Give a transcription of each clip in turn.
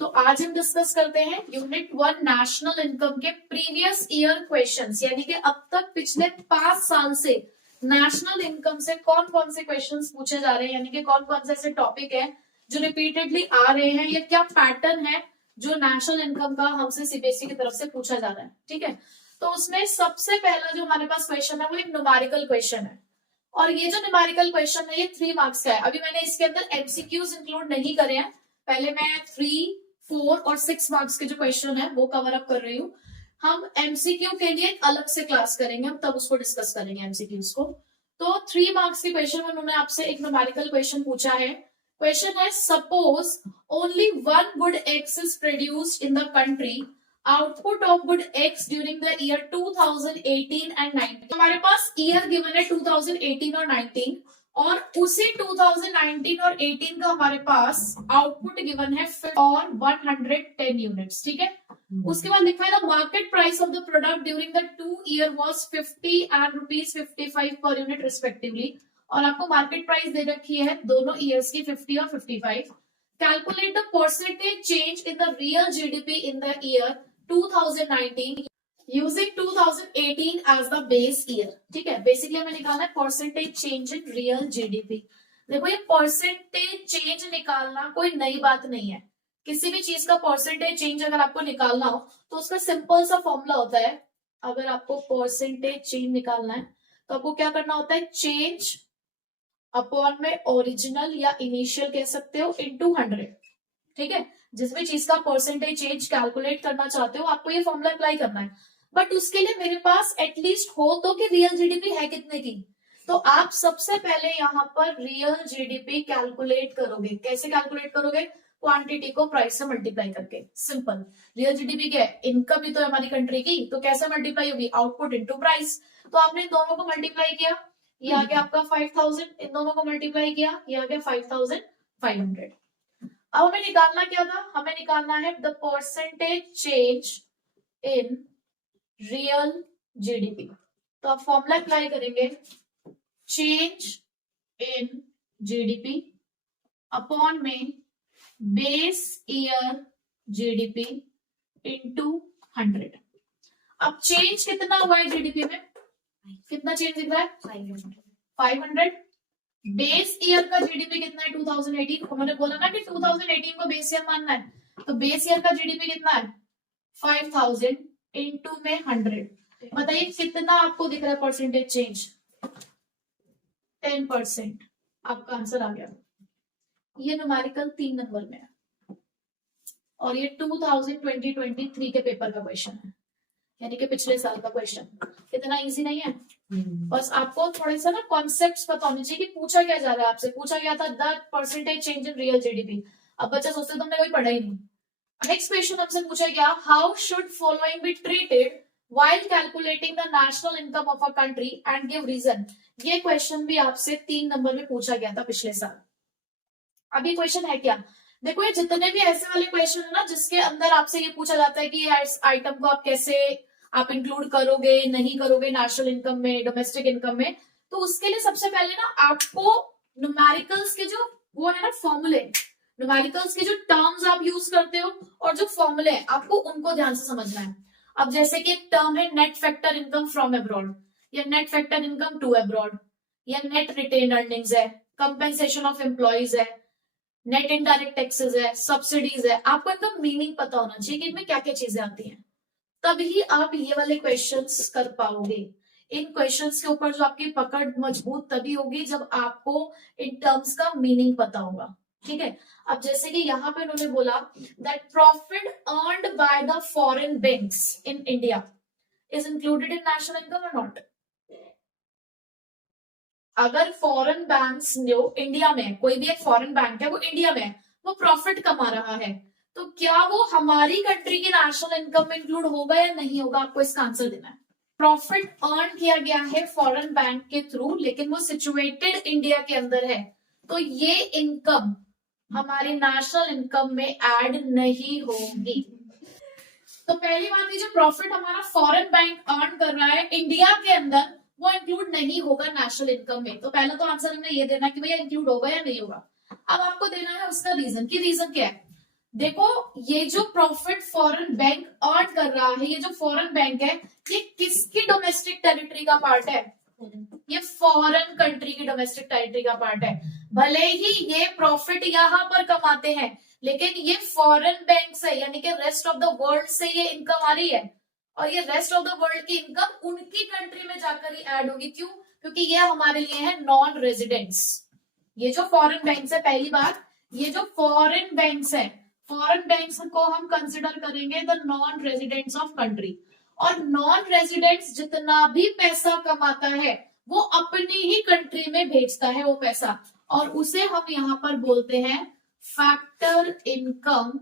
तो आज हम डिस्कस करते हैं यूनिट 1 नेशनल इनकम के प्रीवियस ईयर क्वेश्चंस, यानी कि अब तक पिछले 5 साल से नेशनल इनकम से कौन कौन से क्वेश्चंस पूछे जा रहे हैं, यानी कि कौन कौन से ऐसे टॉपिक है जो रिपीटेडली आ रहे हैं, या क्या पैटर्न है जो नेशनल इनकम का हमसे सीबीएसई की तरफ से पूछा जा रहा है। ठीक है, तो उसमें सबसे पहला जो हमारे पास क्वेश्चन है वो एक न्यूमेरिकल क्वेश्चन है, और ये जो न्यूमेरिकल क्वेश्चन है ये 3 मार्क्स का है। अभी मैंने इसके अंदर एमसीक्यूज इंक्लूड नहीं करे हैं, पहले मैं 3, 4 और 6 मार्क्स के जो क्वेश्चन है वो कवर अप कर रही हूँ। हम एमसीक्यू के लिए अलग से क्लास करेंगे, हम तब उसको डिस्कस करेंगे एमसीक्यूज को। तो 3 मार्क्स के क्वेश्चन में उन्होंने आपसे एक न्यूमेरिकल क्वेश्चन पूछा है। क्वेश्चन है, suppose only 1 good eggs is produced in the country, output of good eggs during the year 2018 and 19। हमारे पास ईयर गिवन है 2018 और 19, और उसी 2019 और 18 का हमारे पास आउटपुट गिवन है और 110 यूनिट्स। ठीक है, उसके बाद लिखा है the market price of the product during the 2 year was 50 and ₹55 per unit respectively, और आपको मार्केट प्राइस दे रखी है दोनों ईयर्स की 50 और 55। Calculate the percentage change in the real GDP in the year 2019 using 2018 as the base year. ठीक है, basically हमें निकालना है percentage change in real GDP. देखो, ये परसेंटेज चेंज निकालना कोई नई बात नहीं है। किसी भी चीज का परसेंटेज चेंज अगर आपको निकालना हो तो उसका सिंपल सा फॉर्मूला होता है। अगर आपको परसेंटेज चेंज निकालना है तो आपको क्या करना होता है, चेंज अपॉन में ओरिजिनल या इनिशियल कह सकते हो इनटू 100। ठीक है, जिस भी चीज का परसेंटेज चेंज कैलकुलेट करना चाहते हो आपको ये फॉर्मूला अप्लाई करना है, बट उसके लिए मेरे पास एटलीस्ट हो तो कि रियल जीडीपी है कितने की। तो आप सबसे पहले यहाँ पर रियल जीडीपी कैलकुलेट करोगे। कैसे कैलकुलेट करोगे, क्वांटिटी को प्राइस से मल्टीप्लाई करके। सिंपल, रियल जीडीपी क्या है, इनकम ही तो है हमारी कंट्री की, तो कैसे मल्टीप्लाई होगी, आउटपुट इनटू प्राइस। तो आपने इन दोनों को मल्टीप्लाई किया, ये आ गया आपका 5000, इन दोनों को मल्टीप्लाई किया, ये आ गया 5500। अब हमें निकालना क्या था, हमें निकालना है the percentage change in real GDP. तो आप फॉर्मूला अप्लाई करेंगे, चेंज इन जीडीपी अपॉन में बेस ईयर जीडीपी इनटू 100। अब चेंज कितना हुआ है जीडीपी में, कितना चेंज दिख रहा है, 500। बेस ईयर का जीडीपी कितना है, 2018। मैंने बोला ना कि 2018 को बेस ईयर मानना है, तो बेस ईयर का जीडीपी कितना है, 5000 इंटू में 100। बताइए कितना आपको दिख रहा है परसेंटेज चेंज, 10%। आपका आंसर आ गया। ये न्यूमेरिकल 3 नंबर में है, और ये 2020-23 के पेपर का क्वेश्चन है, यानी कि पिछले साल का क्वेश्चन। कितना इजी नहीं है, बस आपको थोड़ा सा ना कॉन्सेप्ट्स पता होने चाहिए कि पूछा क्या जा रहा है। आपसे पूछा गया था the percentage change in real GDP. अब बच्चा सोचते तुमने कोई पढ़ा ही नहीं। नेक्स्ट क्वेश्चन हमसे पूछा गया, how should following be treated while calculating the national income of a country and give reason। ये क्वेश्चन भी आपसे 3 नंबर में पूछा गया था पिछले साल। अभी क्वेश्चन है क्या, देखो ये जितने भी ऐसे वाले क्वेश्चन है ना जिसके अंदर आपसे ये पूछा जाता है कि इस आइटम को आप कैसे आप इंक्लूड करोगे नहीं करोगे नेशनल इनकम में, डोमेस्टिक इनकम में, तो उसके लिए सबसे पहले ना आपको न्यूमेरिकल्स के जो वो है ना फॉर्मूले, न्यूमेरिकल्स के जो टर्म्स आप यूज करते हो और जो फॉर्मूले हैं आपको उनको ध्यान से समझना है। अब जैसे कि एक टर्म है net factor income from abroad, या net factor income to abroad, या नेट रिटेन अर्निंग्स है, कंपेंसेशन ऑफ एम्प्लॉइज है, नेट इनडायरेक्ट टैक्सेस है, सब्सिडीज है। आपको इनका मीनिंग पता होना चाहिए कि इनमें क्या क्या चीजें आती हैं, तभी आप ये वाले क्वेश्चंस कर पाओगे। इन क्वेश्चंस के ऊपर जो आपकी पकड़ मजबूत तभी होगी जब आपको इन टर्म्स का मीनिंग पता होगा। ठीक है, अब जैसे कि यहाँ पे उन्होंने बोला that profit earned by the foreign banks in India is included in national income और नॉट। अगर फॉरेन बैंक्स जो इंडिया में, कोई भी एक फॉरेन बैंक है वो इंडिया में वो प्रॉफिट कमा रहा है, तो क्या वो हमारी कंट्री की नेशनल इनकम में इंक्लूड होगा या नहीं होगा, आपको इसका आंसर देना है। प्रॉफिट अर्न किया गया है फॉरेन बैंक के थ्रू, लेकिन वो सिचुएटेड इंडिया के अंदर है, तो ये इनकम हमारी नेशनल इनकम में ऐड नहीं होगी। तो पहली बात, ये जो प्रॉफिट हमारा फॉरेन बैंक अर्न कर रहा है इंडिया के अंदर वो इंक्लूड नहीं होगा नेशनल इनकम में। तो पहला तो आंसर हमने ये देना कि भैया इंक्लूड होगा या नहीं होगा। अब आपको देना है उसका रीजन, कि रीजन क्या है। देखो ये जो प्रॉफिट फॉरेन बैंक अर्न कर रहा है, ये जो फॉरेन बैंक है, ये किसकी डोमेस्टिक टेरिटरी का पार्ट है? ये फॉरेन कंट्री की डोमेस्टिक टेरिटरी का पार्ट है। भले ही ये प्रॉफिट यहाँ पर कमाते हैं, लेकिन ये फॉरेन बैंक से यानी कि रेस्ट ऑफ द वर्ल्ड से ये इनकम आ रही है, और ये रेस्ट ऑफ द वर्ल्ड की इनकम उनकी कंट्री में जाकर ही ऐड होगी। क्यों? क्योंकि ये हमारे लिए है नॉन रेजिडेंट्स। ये जो फॉरेन बैंक्स है, पहली बात, ये जो फॉरेन बैंक्स है, फॉरेन बैंक्स को हम कंसिडर करेंगे the non residents of country. और नॉन रेजिडेंट्स जितना भी पैसा कमाता है वो अपनी ही कंट्री में भेजता है वो पैसा, और उसे हम यहाँ पर बोलते हैं फैक्टर इनकम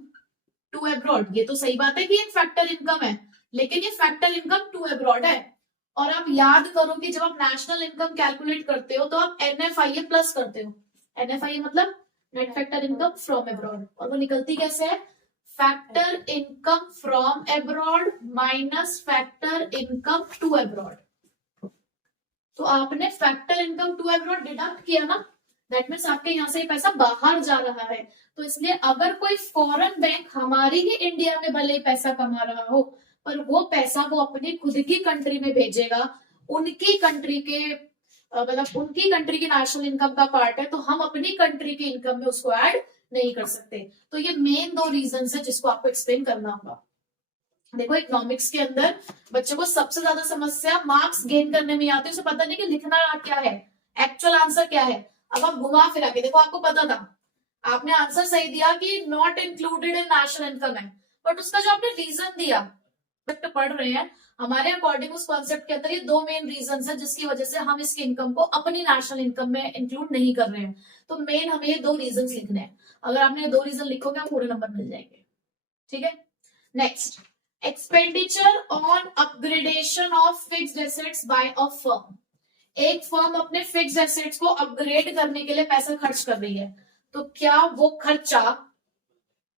टू अब्रॉड। ये तो सही बात है कि एक फैक्टर इनकम है, लेकिन ये फैक्टर इनकम टू अब्रॉड है। और आप याद करो कि जब आप नेशनल इनकम कैलकुलेट करते हो तो आप NFIA प्लस करते हो। NFIA मतलब net factor income from abroad, और वो निकलती कैसे है? Factor income from abroad minus factor income to abroad. तो आपने factor income to abroad deduct किया ना, दैट मीन्स आपके यहाँ से पैसा बाहर जा रहा है। तो इसलिए अगर कोई फॉरेन बैंक हमारी ही इंडिया में भले पैसा कमा रहा हो, पर वो पैसा वो अपनी खुद की कंट्री में भेजेगा, उनकी कंट्री के मतलब उनकी कंट्री की नेशनल इनकम का पार्ट है, तो हम अपनी कंट्री की इनकम में उसको ऐड नहीं कर सकते। तो ये मेन 2 रीजन है जिसको आपको एक्सप्लेन करना होगा। देखो इकोनॉमिक्स के अंदर बच्चों को सबसे ज्यादा समस्या मार्क्स गेन करने में आती है, उसे पता नहीं कि लिखना क्या है, एक्चुअल आंसर क्या है। अब आप घुमा फिरा के देखो, आपको पता था, आपने आंसर सही दिया कि not included in national income है, बट उसका जो आपने रीजन दिया, पढ़ रहे हैं हमारे अकॉर्डिंग उस कॉन्सेप्ट के अंदर ये 2 मेन रीजन है जिसकी वजह से हम इसकी इनकम को अपनी नेशनल इनकम में इंक्लूड नहीं कर रहे हैं। तो मेन हमें ये 2 रीजन लिखने हैं। अगर आपने ये 2 रीजन लिखोगे आप पूरे नंबर मिल जाएंगे। ठीक है, next, expenditure on upgradation of fixed assets bye a firm. एक फर्म अपने फिक्स्ड एसेट्स को अपग्रेड करने के लिए पैसा खर्च कर रही है, तो क्या वो खर्चा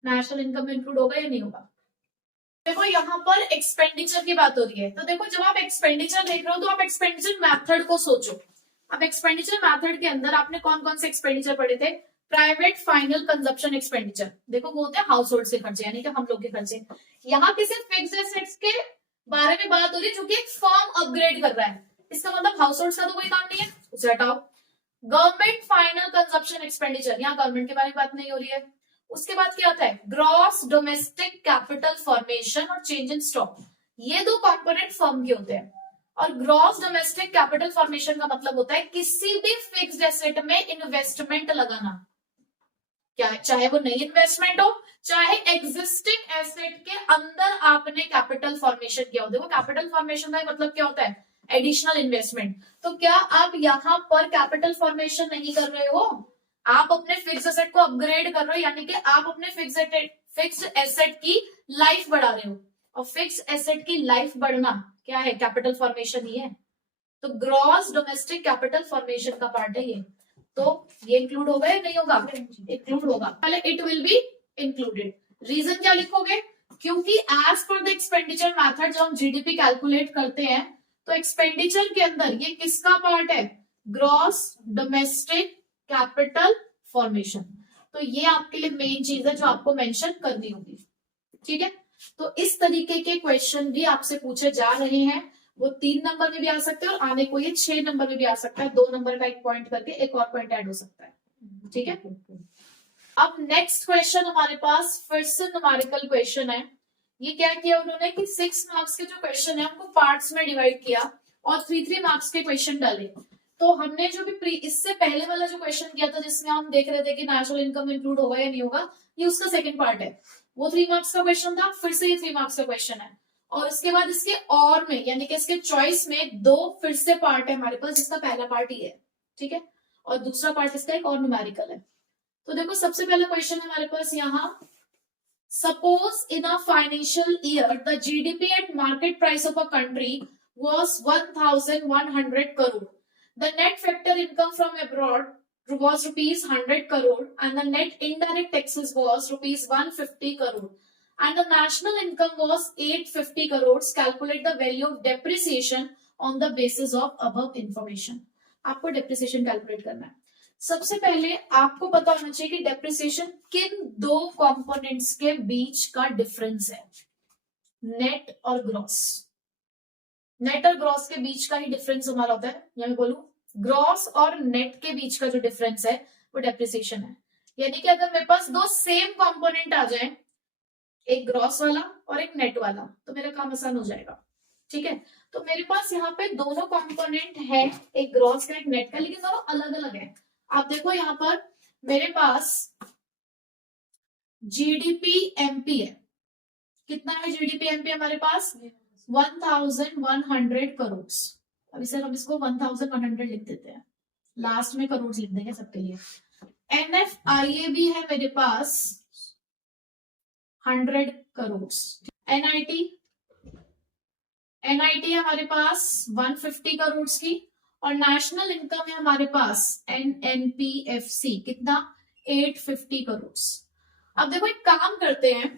नेशनल इनकम में इंक्लूड होगा या नहीं होगा? देखो यहाँ पर एक्सपेंडिचर की बात हो रही है, तो देखो जब आप एक्सपेंडिचर देख रहे हो तो आप एक्सपेंडिचर मेथड को सोचो। अब एक्सपेंडिचर मेथड के अंदर आपने कौन कौन से एक्सपेंडिचर पढ़े थे? प्राइवेट फाइनल कंजप्शन एक्सपेंडिचर, देखो वो होते हैं हाउस होल्ड से खर्चे, यानी कि हम लोग के खर्चे। यहाँ किसी फिक्स्ड एसेट्स के बारे में बात हो रही है जो कि एक फर्म अपग्रेड कर रहा है, इसका मतलब हाउस होल्ड का तो कोई काम नहीं है, उसे हटाओ। गवर्नमेंट फाइनल कंजप्शन एक्सपेंडिचर, यहाँ गवर्नमेंट के बारे में बात नहीं हो रही है। उसके बाद क्या होता है? ग्रॉस डोमेस्टिक कैपिटल फॉर्मेशन और चेंज इन स्टॉक, ये 2 कंपोनेंट फर्म के होते हैं। और ग्रॉस डोमेस्टिक कैपिटल फॉर्मेशन का मतलब होता है किसी भी फिक्स्ड एसेट में इन्वेस्टमेंट लगाना, क्या चाहे वो नई इन्वेस्टमेंट हो, चाहे एग्जिस्टिंग एसेट के अंदर आपने कैपिटल फॉर्मेशन किया हो। देखो कैपिटल फॉर्मेशन का मतलब क्या होता है? Additional investment. तो क्या आप यहाँ पर कैपिटल फॉर्मेशन नहीं कर रहे हो, आप अपने फिक्स्ड एसेट को अपग्रेड कर रहे हो, यानी कि आप अपने फिक्स्ड एसेट की लाइफ बढ़ा रहे हो। और फिक्स्ड एसेट की लाइफ बढ़ना क्या है? कैपिटल फॉर्मेशन ही है। तो ग्रॉस डोमेस्टिक कैपिटल फॉर्मेशन का पार्ट है ये। तो ये इंक्लूड होगा या नहीं होगा? इंक्लूड होगा। पहले it will be included. Reason क्या लिखोगे? क्योंकि as per the expenditure method जब हम जीडीपी कैलकुलेट करते हैं तो एक्सपेंडिचर के अंदर ये किसका पार्ट है? Gross domestic capital formation. तो ये आपके लिए मेन चीज है जो आपको मेंशन करनी होगी। ठीक है, तो इस तरीके के क्वेश्चन भी आपसे पूछे जा रहे हैं। वो 3 नंबर में भी आ सकते हैं और आने को ये 6 नंबर में भी आ सकता है। 2 नंबर का एक पॉइंट करके एक और पॉइंट ऐड हो सकता है। ठीक है, अब नेक्स्ट क्वेश्चन हमारे पास फिर से न्यूमेरिकल क्वेश्चन है। ये क्या किया उन्होंने कि 6 मार्क्स के जो क्वेश्चन है उनको पार्ट्स में डिवाइड किया और 3 मार्क्स के क्वेश्चन डाले। तो हमने जो भी इससे पहले वाला जो क्वेश्चन किया था जिसमें हम देख रहे थे कि नेशनल इनकम इंक्लूड होगा या नहीं होगा, ये उसका सेकंड पार्ट है। वो 3 मार्क्स का क्वेश्चन था, फिर से ये 3 मार्क्स का क्वेश्चन है। और इसके बाद इसके और में यानी कि इसके चॉइस में 2 फिर से पार्ट है हमारे पास, जिसका पहला पार्ट ही है। ठीक है, और दूसरा पार्ट इसका एक और न्यूमेरिकल है। तो देखो सबसे पहला क्वेश्चन हमारे पास यहाँ, suppose in a financial year the GDP at market price of a country was 1100 crore. The net factor income from abroad was rupees 100 crore and the net indirect taxes was rupees 150 crore and the national income was 850 crores. Calculate the value of depreciation on the basis of above information. आपको depreciation calculate करना है। सबसे पहले आपको पता होना चाहिए कि डेप्रिसिएशन किन दो कंपोनेंट्स के बीच का डिफरेंस है, नेट और ग्रॉस। नेट और ग्रॉस के बीच का ही डिफरेंस हमारा होता है, या मैं बोलूं ग्रॉस और नेट के बीच का जो डिफरेंस है वो डेप्रिसिएशन है। यानी कि अगर मेरे पास दो सेम कंपोनेंट आ जाए, एक ग्रॉस वाला और एक नेट वाला, तो मेरा काम आसान हो जाएगा। ठीक है, तो मेरे पास यहाँ पे दोनों कंपोनेंट है, एक ग्रॉस का एक नेट का, लेकिन दोनों अलग अलग है। आप देखो यहाँ पर मेरे पास जीडीपी एमपी है। कितना है जीडीपी एमपी हमारे पास? 1100 करोड़। अभी सर हम इसको 1100 लिख देते हैं, लास्ट में करोड़ लिख देंगे सबके लिए। एनएफआईए भी है मेरे पास 100 करोड़। एनआईटी हमारे पास 150 करोड़ की, और नेशनल इनकम है हमारे पास एनएनपीएफसी कितना? 850 करोड़। अब देखो एक काम करते हैं,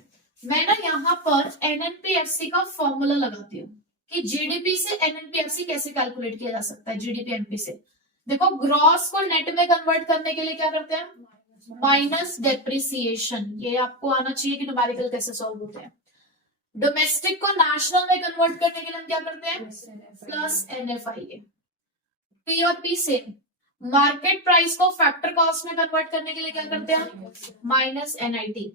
मैं ना यहाँ पर एनएनपीएफसी का फॉर्मूला लगाती हूँ कि जीडीपी से एनएनपीएफसी कैसे कैलकुलेट किया जा सकता है। जीडीपी एमपी से देखो, ग्रॉस को नेट में कन्वर्ट करने के लिए क्या करते हैं? Minus depreciation. ये आपको आना चाहिए कि न्यूमेरिकल कैसे सॉल्व होते हैं। डोमेस्टिक को नेशनल में कन्वर्ट करने के लिए हम क्या करते हैं? Plus NFIA. पी और पी सेम। मार्केट प्राइस को फैक्टर कॉस्ट में कन्वर्ट करने के लिए क्या करते हैं? Minus NIT.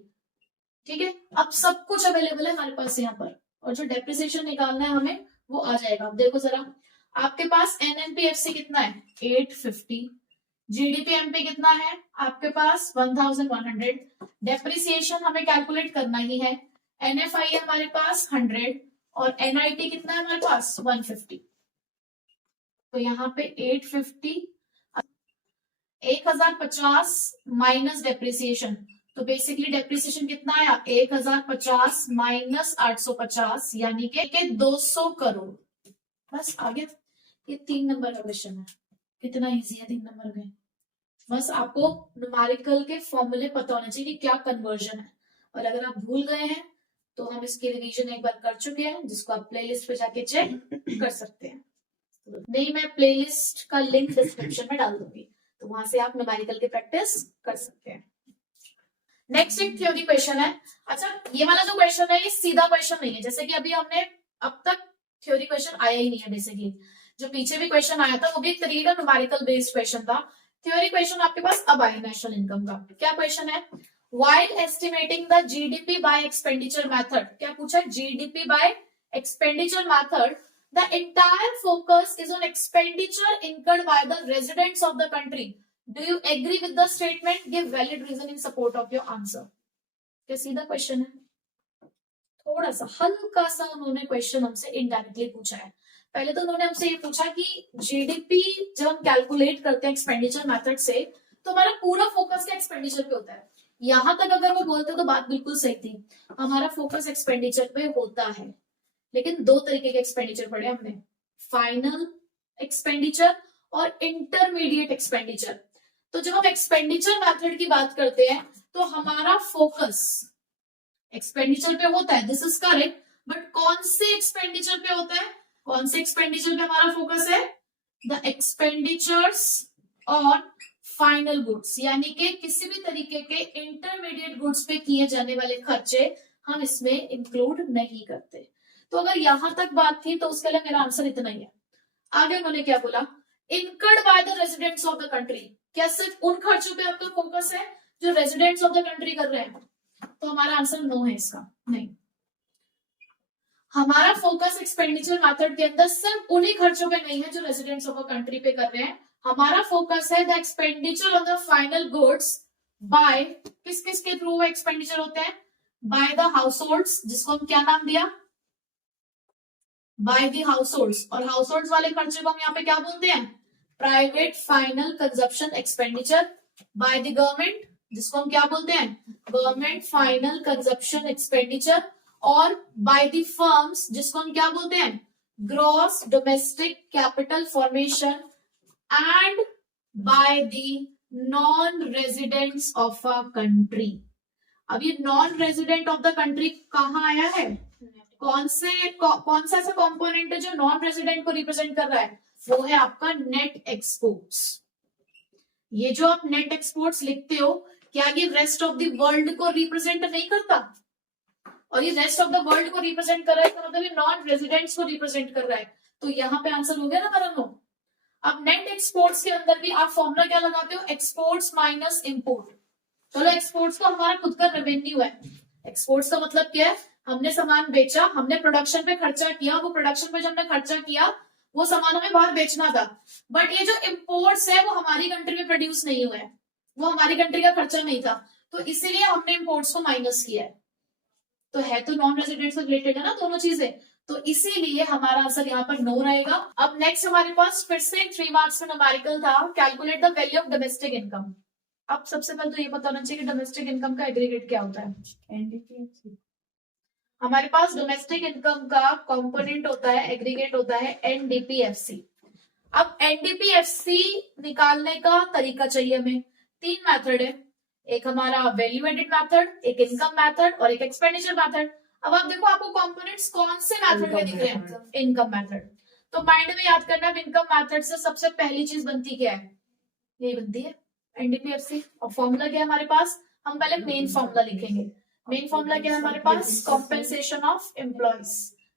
ठीक है, अब सब कुछ अवेलेबल है हमारे पास यहाँ पर, और जो डेप्रिसिएशन निकालना है हमें वो आ जाएगा। अब देखो जरा, आपके पास एनएनपीएफसी कितना है? 850। जीडीपी एमपी कितना है आपके पास? 1100। डेप्रिसिएशन हमें कैलकुलेट करना ही है। एनएफआई हमारे पास 100 और एनआईटी कितना है हमारे पास? 150। तो यहाँ पे 850 1050 माइनस डेप्रिसिएशन, तो बेसिकली डेप्रिसिएशन कितना आया? 1050 माइनस 850, यानी कि 200 करोड़। बस आ गया। ये 3 नंबर का क्वेश्चन है। कितना इजी है 3 नंबर में। बस आपको न्यूमेरिकल के फॉर्मूले पता होना चाहिए कि क्या कन्वर्जन है, और अगर आप भूल गए हैं तो हम इसकी रिवीजन एक बार कर चुके हैं, जिसको आप प्लेलिस्ट पे जाके चेक कर सकते हैं। नहीं, मैं प्लेलिस्ट का लिंक डिस्क्रिप्शन में डाल दूंगी, तो वहां से आप न्यूमेरिकल की प्रैक्टिस कर सकते हैं। नेक्स्ट एक थ्योरी क्वेश्चन है। अच्छा, ये वाला जो क्वेश्चन है ये सीधा क्वेश्चन नहीं है, जैसे कि अभी हमने अब तक थ्योरी क्वेश्चन आया ही नहीं है। बेसिकली जो पीछे भी क्वेश्चन आया था वो भी एक तरीके का न्यूमेरिकल बेस्ड क्वेश्चन था। थ्योरी क्वेश्चन आपके पास अब आया नेशनल इनकम का। क्या क्वेश्चन है? While estimating the GDP bye expenditure method. क्या पूछा है? GDP bye expenditure method, the entire focus is on expenditure incurred by the residents of the country. Do you agree with the statement? Give valid reason in support of your answer. क्या सीधा question है? थोड़ा सा हल्का सा उन्होंने question हमसे indirectly पूछा है। पहले तो उन्होंने हमसे ये पूछा कि जीडीपी जब हम कैलकुलेट करते हैं एक्सपेंडिचर मेथड से, तो हमारा पूरा फोकस क्या एक्सपेंडिचर पे होता है। यहां तक अगर वो बोलते तो बात बिल्कुल सही थी, हमारा फोकस एक्सपेंडिचर पे होता है। लेकिन दो तरीके के एक्सपेंडिचर पढ़े हमने, फाइनल एक्सपेंडिचर और इंटरमीडिएट एक्सपेंडिचर। तो जब हम एक्सपेंडिचर मेथड की बात करते हैं तो हमारा फोकस एक्सपेंडिचर पे होता है, दिस इज करेक्ट, बट कौन से एक्सपेंडिचर पे होता है? कौन से एक्सपेंडिचर पे हमारा फोकस है? द एक्सपेंडिचर्स और फाइनल गुड्स, यानी कि किसी भी तरीके के इंटरमीडिएट गुड्स पे किए जाने वाले खर्चे हम इसमें इंक्लूड नहीं करते। तो अगर यहां तक बात थी तो उसके लिए मेरा आंसर इतना ही है। आगे उन्होंने क्या बोला? Incurred by the residents of the country. क्या सिर्फ उन खर्चों पे आपका फोकस है जो रेजिडेंट्स ऑफ द कंट्री कर रहे हैं? तो हमारा आंसर नो है इसका। नहीं, हमारा फोकस एक्सपेंडिचर मेथड के अंदर सिर्फ उन्हीं खर्चों पे नहीं है जो रेजिडेंट्स ऑफ द कंट्री पे कर रहे हैं। हमारा फोकस है the expenditure on the final goods by, किस किस के थ्रू एक्सपेंडिचर होते हैं? बाय द हाउस होल्ड्स, जिसको हम क्या नाम दिया? By the house holds. और हाउस होल्ड्स वाले खर्चे को हम यहाँ पे क्या बोलते हैं? Private final consumption expenditure. By the government, जिसको हम क्या बोलते हैं? Government final consumption expenditure. और बाय द फर्म्स, जिसको हम क्या बोलते हैं? Gross domestic capital formation. And by the non residents of a country. अब ये non resident of the country कहाँ आया है? कौन सा ऐसा कंपोनेंट है जो नॉन रेजिडेंट को रिप्रेजेंट कर रहा है? वो है आपका नेट एक्सपोर्ट्स। ये जो आप नेट एक्सपोर्ट्स लिखते हो, क्या ये रेस्ट ऑफ द वर्ल्ड को रिप्रेजेंट नहीं करता? और ये रेस्ट ऑफ द वर्ल्ड को रिप्रेजेंट कर रहा है, तो मतलब ये नॉन रेजिडेंट्स को रिप्रेजेंट कर रहा है। तो यहाँ पे आंसर हो गया ना हमारा नो। अब नेट एक्सपोर्ट्स के अंदर भी आप फॉर्मूला क्या लगाते हो? Exports minus import. चलो एक्सपोर्ट्स का हमारा खुद का रेवेन्यू है। एक्सपोर्ट्स का मतलब क्या है? हमने सामान बेचा, हमने प्रोडक्शन पे खर्चा किया, वो प्रोडक्शन पे जो हमने खर्चा किया वो सामान हमें बाहर बेचना था। बट ये जो इम्पोर्ट्स है वो हमारी कंट्री में प्रोड्यूस नहीं हुए, वो हमारी कंट्री का खर्चा नहीं था, तो इसीलिए हमने इम्पोर्ट्स को माइनस किया है। तो है तो नॉन रेजिडेंट से रिलेटेड है ना दोनों चीजें, तो इसीलिए हमारा आंसर यहाँ पर नो रहेगा। अब नेक्स्ट हमारे पास फिर से 3 मार्क्स में न्यूमेरिकल था, calculate the value of domestic income. अब सबसे पहले तो ये पता होना चाहिए कि डोमेस्टिक इनकम का एग्रीगेट क्या होता है। एनडीपीएफसी। हमारे पास डोमेस्टिक इनकम का कंपोनेंट होता है, एग्रीगेट होता है एनडीपीएफसी। अब एनडीपीएफसी निकालने का तरीका चाहिए हमें। 3 मेथड है, एक हमारा वैल्यू एडेड मेथड, एक इनकम मेथड और एक एक्सपेंडिचर मेथड। अब आप देखो आपको कंपोनेंट्स कौन से मेथड में दिख रहे हैं? Income method. तो माइंड में याद करना, इनकम मेथड से सबसे पहली चीज बनती क्या है? यही बनती है एनडीपीएफसी। और फॉर्मूला क्या है हमारे पास? हम पहले मेन फॉर्मूला लिखेंगे। मेन फॉर्मूला क्या है हमारे पास? Compensation of employees.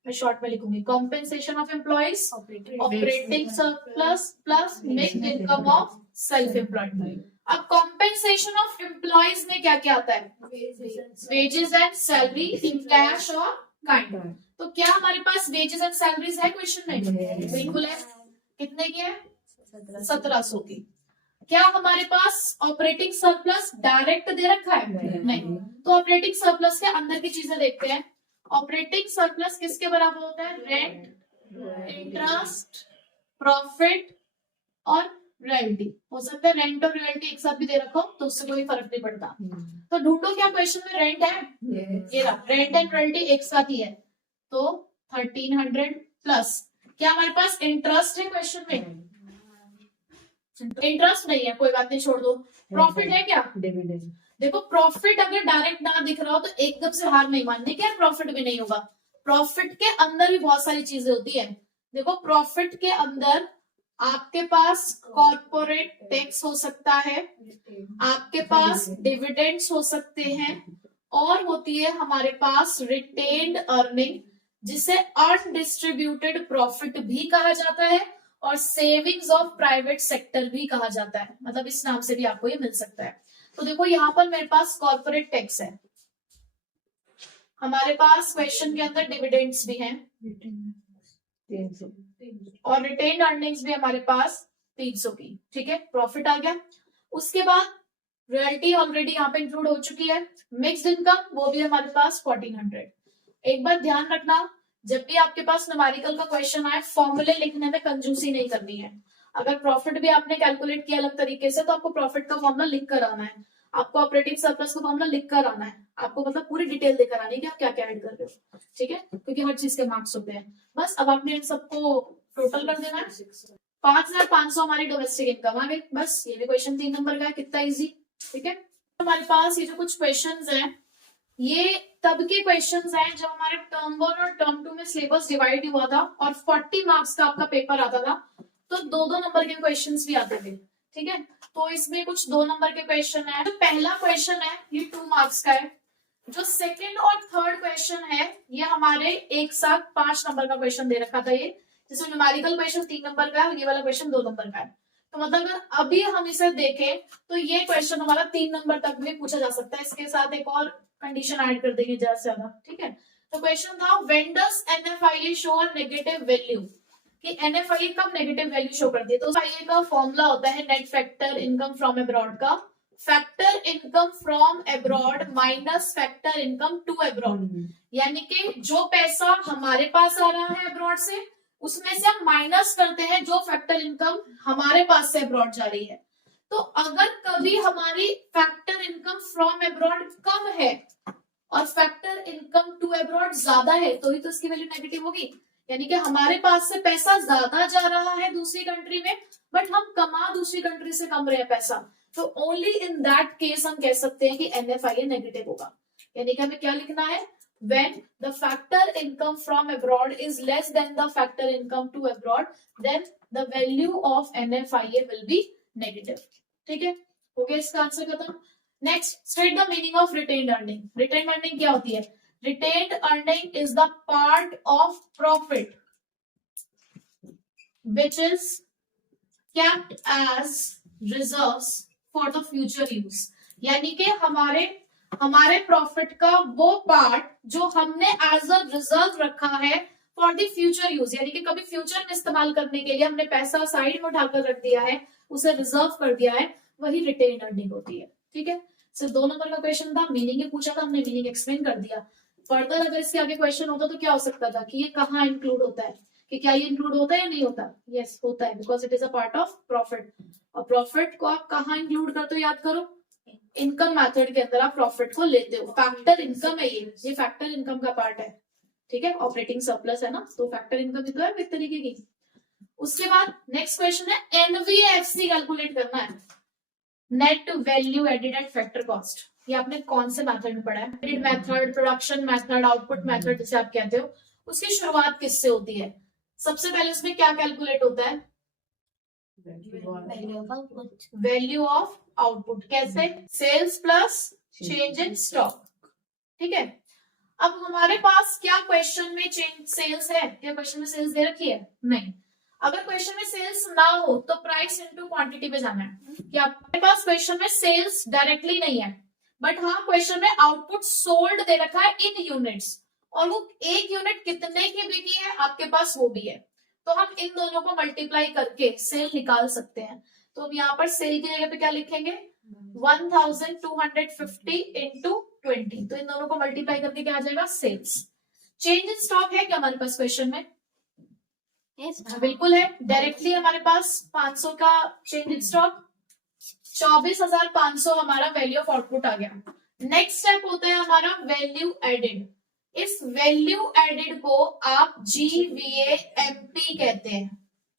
मैं शॉर्ट में लिखूंगी, compensation of employees operating surplus plus mixed income of self employed. अब कॉम्पेंसेशन ऑफ एम्प्लॉयज में क्या क्या आता है? Wages and salary in cash और काइंड। तो क्या हमारे पास वेजेस एंड सैलरीज है क्वेश्चन में? बिल्कुल है। कितने की है? 1700 की। क्या हमारे पास ऑपरेटिंग सरप्लस डायरेक्ट दे रखा है? नहीं। तो ऑपरेटिंग सरप्लस के अंदर की चीजें देखते हैं। ऑपरेटिंग सरप्लस किसके बराबर होता है? रेंट, इंटरेस्ट, प्रॉफिट और रॉयल्टी। हो सकता है रेंट और रॉयल्टी एक साथ भी दे रखो तो उससे कोई फर्क नहीं पड़ता। तो ढूंढो क्या क्वेश्चन में रेंट है? ये रहा, रेंट एंड रॉयल्टी एक साथ ही है, तो 1300 प्लस क्या हमारे पास इंटरेस्ट है क्वेश्चन में? इंटरेस्ट नहीं है, कोई बात नहीं, छोड़ दो। प्रॉफिट है क्या? डिविडेंड। देखो प्रॉफिट अगर डायरेक्ट ना दिख रहा हो तो एकदम से हार नहीं माननी कि प्रॉफिट भी नहीं होगा। प्रॉफिट के अंदर भी बहुत सारी चीजें होती है। देखो प्रॉफिट के अंदर आपके पास कॉर्पोरेट टैक्स हो सकता है, आपके पास डिविडेंड्स हो सकते हैं, और होती है हमारे पास रिटेन्ड अर्निंग, जिसे अनडिस्ट्रीब्यूटेड प्रॉफिट भी कहा जाता है और सेविंग्स ऑफ प्राइवेट सेक्टर भी कहा जाता है। मतलब इस नाम से भी आपको ये मिल सकता है। तो देखो यहाँ पर मेरे पास कॉर्पोरेट टैक्स है, हमारे पास क्वेश्चन के अंदर डिविडेंड्स भी हैं और रिटेन्ड अर्निंग्स भी हमारे पास 300 की। ठीक है, प्रॉफिट आ गया। उसके बाद रॉयल्टी ऑलरेडी यहाँ पे इंक्लूड हो चुकी है। मिक्स्ड इनकम वो भी हमारे पास 1400। एक बात ध्यान रखना, जब भी आपके पास न्यूमेरिकल का क्वेश्चन आए फॉर्मूले लिखने में कंजूसी नहीं करनी है। अगर प्रॉफिट भी आपने कैलकुलेट किया अलग तरीके से तो आपको प्रॉफिट का फॉर्मूला लिख कर आना है, आपको ऑपरेटिंग सरप्लस का फॉर्मूला लिख कर आना है, आपको मतलब पूरी डिटेल देकर आनी है कि आप क्या क्या ऐड कर रहे हो। ठीक है, क्योंकि हर चीज के मार्क्स होते हैं। बस अब आपने इन सबको टोटल कर देना है। 5500 हमारी डोमेस्टिक इनकम आ गई। बस ये भी क्वेश्चन 3 नंबर का है, कितना इजी। ठीक है, हमारे पास ये जो कुछ क्वेश्चंस हैं ये तब के क्वेश्चंस हैं जब हमारे टर्म 1 और टर्म 2 में सिलेबस डिवाइड हुआ था और 40 मार्क्स का आपका पेपर आता था, तो 2-2 नंबर के क्वेश्चंस भी आते थे। ठीक है, तो इसमें कुछ 2 नंबर के क्वेश्चन है। जो पहला क्वेश्चन है ये 2 मार्क्स का है, जो सेकंड और थर्ड क्वेश्चन है ये हमारे एक साथ 5 नंबर का क्वेश्चन दे रखा था। ये जिसमें न्यूमेरिकल क्वेश्चन 3 नंबर का है और ये वाला क्वेश्चन 2 नंबर का है। तो मतलब अगर अभी हम इसे देखें तो ये क्वेश्चन हमारा 3 नंबर तक भी पूछा जा सकता है। इसके साथ एक और कंडीशन ऐड कर देंगे ज्यादा से ज्यादा। ठीक है, तो क्वेश्चन था when does NFIA show a negative value, कि एनएफआईए कब नेगेटिव वैल्यू शो करती है। तो एनएफआईए का फॉर्मूला होता है net factor income from abroad का, factor income from abroad minus factor income to abroad. यानी कि जो पैसा हमारे पास आ रहा है अब्रॉड से उसमें से हम माइनस करते हैं जो फैक्टर इनकम हमारे पास से अब्रॉड जा रही है। तो अगर कभी हमारी फैक्टर इनकम फ्रॉम अब्रॉड कम है और फैक्टर इनकम टू अब्रॉड ज्यादा है तो ही तो इसकी वैल्यू नेगेटिव होगी। यानी कि हमारे पास से पैसा ज्यादा जा रहा है दूसरी कंट्री में बट हम कमा दूसरी कंट्री से कम रहे पैसा, तो ओनली इन दैट केस हम कह सकते हैं कि एनएफआईए नेगेटिव होगा। यानी कि हमें क्या लिखना है, when the factor income from abroad is less than the factor income to abroad then the value of NFIA will be negative। ठीक है, हो गया इसका आंसर खत्म। Next, state the meaning of retained earning. Retained earning क्या होती है? Retained earning is the part of profit which is kept as reserves for the future use। यानी कि हमारे प्रॉफिट का वो पार्ट जो हमने एज अ रिजर्व रखा है फॉर द फ्यूचर यूज, यानी कि कभी फ्यूचर में इस्तेमाल करने के लिए हमने पैसा साइड में उठाकर रख दिया है, उसे रिजर्व कर दिया है, वही रिटेन अर्निंग होती है। ठीक है, सिर्फ 2 नंबर का क्वेश्चन था, मीनिंग ही पूछा था, हमने मीनिंग एक्सप्लेन कर दिया। फर्दर अगर इसके आगे क्वेश्चन होता तो क्या हो सकता था कि ये कहाँ इंक्लूड होता है, कि क्या ये इंक्लूड होता है या नहीं होता? यस होता है, because it is a part of profit. और प्रॉफिट को आप कहाँ इंक्लूड करते हो याद करो, इनकम मेथड के अंदर आप प्रॉफिट को लेते हो। फैक्टर इनकम है ये फैक्टर इनकम का पार्ट है। ठीक है, ऑपरेटिंग सरप्लस है ना, तो फैक्टर इनकम भी तो है एक तरीके की। उसके बाद नेक्स्ट क्वेश्चन है एनवीएफसी कैलकुलेट करना है, net value added at factor cost. ये आपने कौन से मेथड में पढ़ा है? Method, production method, output method जिसे आप कहते हो। उसकी शुरुआत किससे होती है? सबसे पहले उसमें क्या कैलकुलेट होता है? Value of output. कैसे? Sales plus change in stock. ठीक है, अब हमारे पास क्या क्वेश्चन में चेंज सेल्स है? क्या क्वेश्चन में सेल्स दे रखी है? नहीं। अगर क्वेश्चन में सेल्स ना हो तो प्राइस इनटू क्वांटिटी पे जाना है। क्या आपके पास क्वेश्चन में सेल्स डायरेक्टली नहीं है, बट हाँ क्वेश्चन में आउटपुट सोल्ड दे रखा है इन यूनिट्स, और वो एक यूनिट कितने की बिकी है आपके पास वो भी है, तो हम इन दोनों को मल्टीप्लाई करके सेल निकाल सकते हैं। तो हम यहाँ पर सेल की जगह पे क्या लिखेंगे? 1250 इंटू 20, तो इन दोनों को मल्टीप्लाई करके क्या आ जाएगा? सेल्स। चेंज इन स्टॉक है क्या हमारे पास क्वेश्चन में? बिल्कुल है, डायरेक्टली हमारे पास 500 का चेंज इन स्टॉक, 24,500 हमारा वैल्यू ऑफ आउटपुट आ गया। नेक्स्ट स्टेप होता है हमारा वैल्यू एडेड। इस वैल्यू एडेड को आप GVAMP कहते हैं।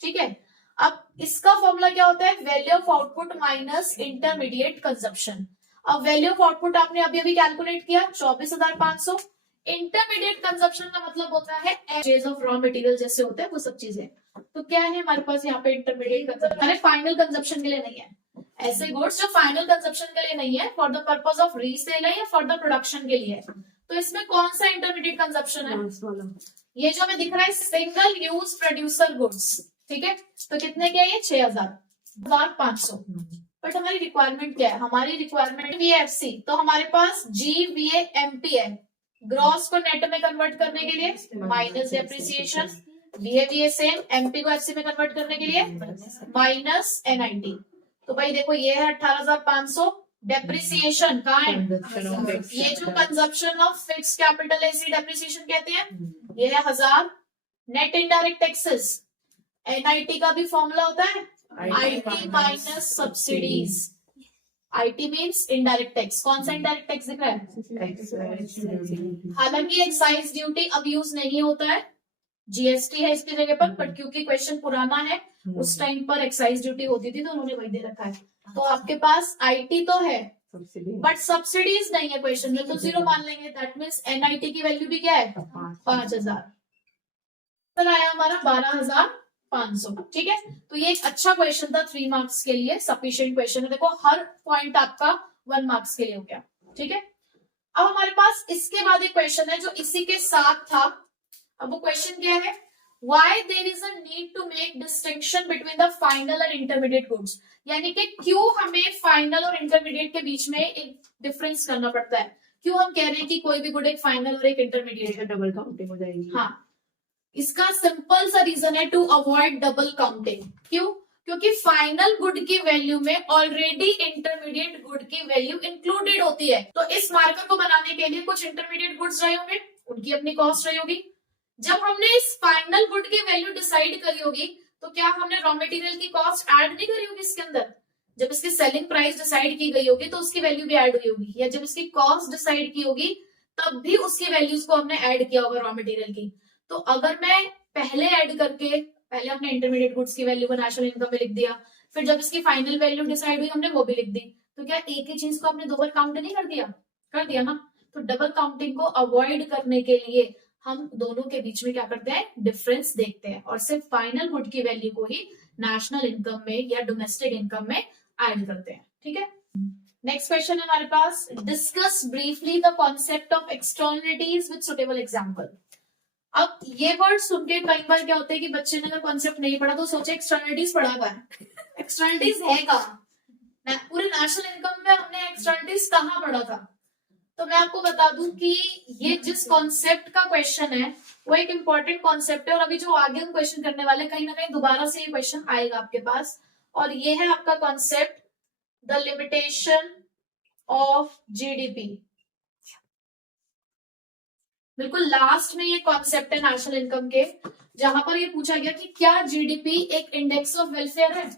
ठीक है, अब इसका फॉर्मूला क्या होता है? Value of output minus intermediate consumption. अब वैल्यू ऑफ आउटपुट आपने अभी अभी कैलकुलेट किया 24,500, इंटरमीडिएट कंजप्शन का मतलब होता है परचेज ऑफ रॉ मटेरियल जैसे होते हैं वो सब चीजें। तो क्या है हमारे पास यहाँ पे इंटरमीडिएट कंजप्शन? अरे फाइनल कंजप्शन के लिए नहीं है, ऐसे गुड्स जो फाइनल कंजप्शन के लिए नहीं है, for the purpose of resale है या फॉर द प्रोडक्शन के लिए है। तो इसमें कौन सा इंटरमीडिएट कंजप्शन है? ये जो हमें दिख रहा है सिंगल यूज प्रोड्यूसर गुड्स। ठीक है, तो कितने के? ये 6,500। बट हमारी रिक्वायरमेंट क्या है? हमारी रिक्वायरमेंट VFC, तो हमारे पास GVAMP है, ग्रॉस को नेट में कन्वर्ट करने के लिए minus depreciation, VA same, MP को FC में कन्वर्ट करने के लिए माइनस NIT। तो भाई देखो ये है 18,500, डेप्रिसिएशन कहाँ है? ये जो कंजप्शन ऑफ फिक्स कैपिटल है इसी डेप्रिसिएशन कहते हैं, ये है 1000। नेट इनडायरेक्ट टैक्सेस, NIT का भी फॉर्मूला होता है IT minus subsidies. IT means indirect tax. कौन सा इनडायरेक्ट टैक्स दिख रहा है? हालांकि एक्साइज ड्यूटी अब यूज नहीं होता है, GST है इसकी जगह पर, बट क्योंकि क्वेश्चन पुराना है उस टाइम पर एक्साइज ड्यूटी होती थी तो उन्होंने वही दे रखा है। तो आपके पास IT तो है बट सब्सिडीज नहीं है क्वेश्चन में, तो 0 मान लेंगे। दैट मीन्स NIT की वैल्यू भी क्या है? 5,000। तो आया हमारा 12,500। ठीक है, तो ये एक अच्छा क्वेश्चन था 3 मार्क्स के लिए, सफिशिएंट क्वेश्चन है। देखो हर पॉइंट आपका 1 मार्क्स के लिए हो गया। ठीक है, अब हमारे पास इसके बाद एक क्वेश्चन है जो इसी के साथ था। अब वो क्वेश्चन क्या है? Why there is a need to make distinction between the final और intermediate goods, यानी कि क्यों हमें फाइनल और इंटरमीडिएट के बीच में एक डिफरेंस करना पड़ता है? क्यों हम कह रहे हैं कि कोई भी गुड एक फाइनल और एक इंटरमीडिएट? डबल काउंटिंग हो जाएगी। हाँ, इसका सिंपल सा रीजन है टू अवॉइड डबल काउंटिंग। क्यों? क्योंकि फाइनल गुड की वैल्यू में ऑलरेडी इंटरमीडिएट गुड की वैल्यू इंक्लूडेड होती है। तो इस मार्कर को बनाने के लिए कुछ इंटरमीडिएट गुड्स रहे होंगे, उनकी अपनी कॉस्ट रही होगी। जब हमने इस फाइनल गुड की वैल्यू डिसाइड करी होगी तो क्या हमने रॉ मटेरियल की कॉस्ट ऐड नहीं करी होगी इसके अंदर? जब इसकी सेलिंग प्राइस डिसाइड की गई होगी तो उसकी वैल्यू भी ऐड हुई होगी, या जब इसकी कॉस्ट डिसाइड की होगी तब भी उसकी वैल्यूज को हमने ऐड किया होगा रॉ मटेरियल की। तो अगर मैं पहले ऐड करके पहले अपने इंटरमीडिएट गुड्स की वैल्यू को नेशनल इनकम में लिख दिया, फिर जब इसकी फाइनल वैल्यू डिसाइड हुई हमने वो भी लिख दी, तो क्या एक ही चीज को आपने 2 बार काउंट नहीं कर दिया? कर दिया ना। तो डबल काउंटिंग को अवॉइड करने के लिए हम दोनों के बीच में क्या करते हैं? डिफरेंस देखते हैं, और सिर्फ फाइनल गुड की वैल्यू को ही नेशनल इनकम में या डोमेस्टिक इनकम में ऐड करते हैं, ठीक है। नेक्स्ट क्वेश्चन है हमारे पास, discuss briefly the concept of externalities with suitable example. अब ये वर्ड सुन के कई बार क्या होता है कि बच्चे ने अगर कॉन्सेप्ट नहीं पढ़ा तो सोचे एक्सटर्नलिटीज पढ़ा हुआ है, एक्सटर्नलिटीज है कहाँ, पूरे नेशनल इनकम में हमने एक्सटर्नलिटीज कहाँ पढ़ा था। तो मैं आपको बता दूं कि ये जिस कॉन्सेप्ट का क्वेश्चन है वो एक इंपॉर्टेंट कॉन्सेप्ट है, और अभी जो आगे हम क्वेश्चन करने वाले कहीं ना कहीं दोबारा से ये क्वेश्चन आएगा आपके पास, और ये है आपका concept the limitation of GDP. बिल्कुल लास्ट में ये कॉन्सेप्ट है नेशनल इनकम के, जहां पर ये पूछा गया कि क्या जीडीपी एक इंडेक्स ऑफ वेलफेयर है।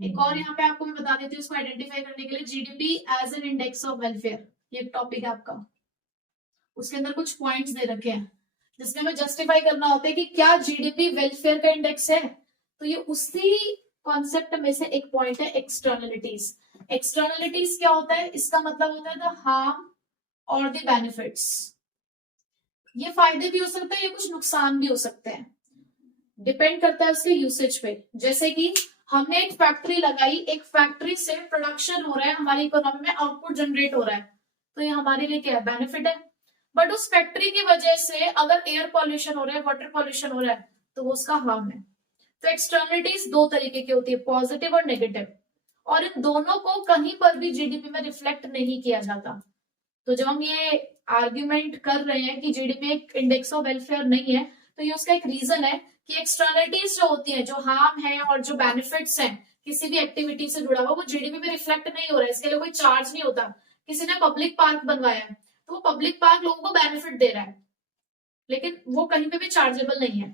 एक और यहाँ पे आपको मैं बता देती हूँ इसको आइडेंटिफाई करने के लिए, GDP as an index of welfare, ये टॉपिक है आपका। उसके अंदर कुछ पॉइंट्स दे रखे हैं जिसमें हमें जस्टिफाई करना होता है कि क्या जीडीपी वेलफेयर का इंडेक्स है। तो ये उसी कॉन्सेप्ट में से एक पॉइंट है एक्सटर्नलिटीज। एक्सटर्नलिटीज क्या होता है, इसका मतलब होता है द हार्म और द बेनिफिट्स। ये फायदे भी हो सकते हैं, ये कुछ नुकसान भी हो सकते हैं, डिपेंड करता है उसके यूसेज पे। जैसे कि हमने एक फैक्ट्री लगाई, एक फैक्ट्री से प्रोडक्शन हो रहा है, हमारी इकोनॉमी में आउटपुट जनरेट हो रहा है, तो ये हमारे लिए क्या है, बेनिफिट है। बट उस फैक्ट्री की वजह से अगर एयर पॉल्यूशन हो रहा है, वाटर पॉल्यूशन हो रहा है, तो वो उसका हार्म है। तो एक्सटर्नलिटीज दो तरीके की होती है, पॉजिटिव और नेगेटिव, और इन दोनों को कहीं पर भी जीडीपी में रिफ्लेक्ट नहीं किया जाता। तो जब हम ये आर्ग्यूमेंट कर रहे हैं कि जीडीपी एक इंडेक्स ऑफ वेलफेयर नहीं है, तो ये उसका एक रीजन है कि एक्सटर्नलिटीज जो होती है, जो हार्म है और जो बेनिफिट्स हैं किसी भी एक्टिविटी से जुड़ा हुआ, वो जीडीपी में रिफ्लेक्ट नहीं हो रहा है, इसके लिए कोई चार्ज नहीं होता। किसी ने पब्लिक पार्क बनवाया है तो वो पब्लिक पार्क लोगों को बेनिफिट दे रहा है, लेकिन वो कहीं पे भी चार्जेबल नहीं है।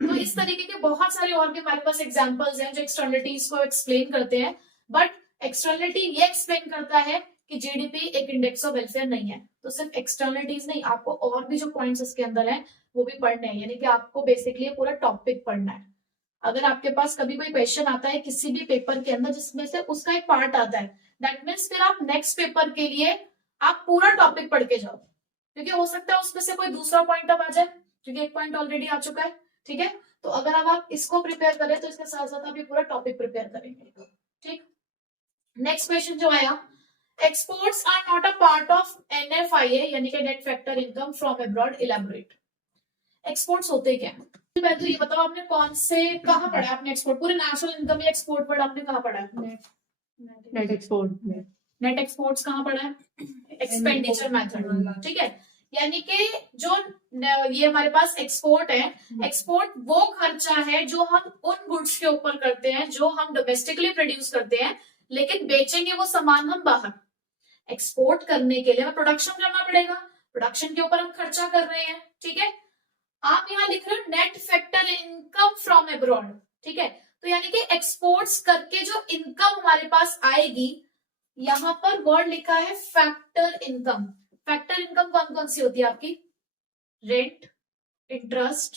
तो इस तरीके के बहुत सारे और भी हमारे पास एग्जांपल्स हैं जो एक्सटर्नलिटीज को एक्सप्लेन करते हैं, बट एक्सटर्नलिटी ये एक्सप्लेन करता है कि जीडीपी एक इंडेक्स ऑफ वेलफेयर नहीं है। तो सिर्फ एक्सटर्नलिटीज नहीं, आपको और भी जो पॉइंट्स इसके अंदर है वो भी पढ़ने हैं, यानी कि आपको बेसिकली पूरा टॉपिक पढ़ना है। अगर आपके पास कभी कोई क्वेश्चन आता है किसी भी पेपर के अंदर जिसमें से उसका एक पार्ट आता है, दैट मीन्स फिर आप नेक्स्ट पेपर के लिए आप पूरा टॉपिक पढ़ के जाओ, क्योंकि हो सकता है उसमें से कोई दूसरा पॉइंट अब आ जाए, क्योंकि एक पॉइंट ऑलरेडी आ चुका है, ठीक है। तो अगर अब आप इसको प्रिपेयर करें तो इसके साथ साथ आप ये पूरा टॉपिक प्रिपेयर करेंगे, ठीक। नेक्स्ट क्वेश्चन जो आया, exports are not a part of NFIA यानी कि net factor income from abroad, elaborate. Exports होते क्या है, पहले तो ये बताओ आपने कौन से कहाँ पढ़ा है आपने एक्सपोर्ट, पूरे नेशनल इनकम में एक्सपोर्ट वर्ड आपने कहाँ पढ़ा है, नेट एक्सपोर्ट में। नेट एक्सपोर्ट्स कहाँ पढ़ा है, एक्सपेंडिचर मेथड, ठीक है। यानी कि जो ये हमारे पास एक्सपोर्ट है, एक्सपोर्ट वो खर्चा है जो हम उन गुड्स के ऊपर करते हैं जो हम डोमेस्टिकली प्रोड्यूस करते हैं, लेकिन बेचेंगे वो सामान हम बाहर। एक्सपोर्ट करने के लिए हमें प्रोडक्शन करना पड़ेगा, प्रोडक्शन के ऊपर हम खर्चा कर रहे हैं, ठीक है। आप यहाँ लिख रहे हो net factor income from abroad, ठीक है। तो यानी कि एक्सपोर्ट्स करके जो इनकम हमारे पास आएगी, यहां पर वर्ड लिखा है फैक्टर इनकम। फैक्टर इनकम कौन कौन सी होती है आपकी, रेंट, इंटरेस्ट,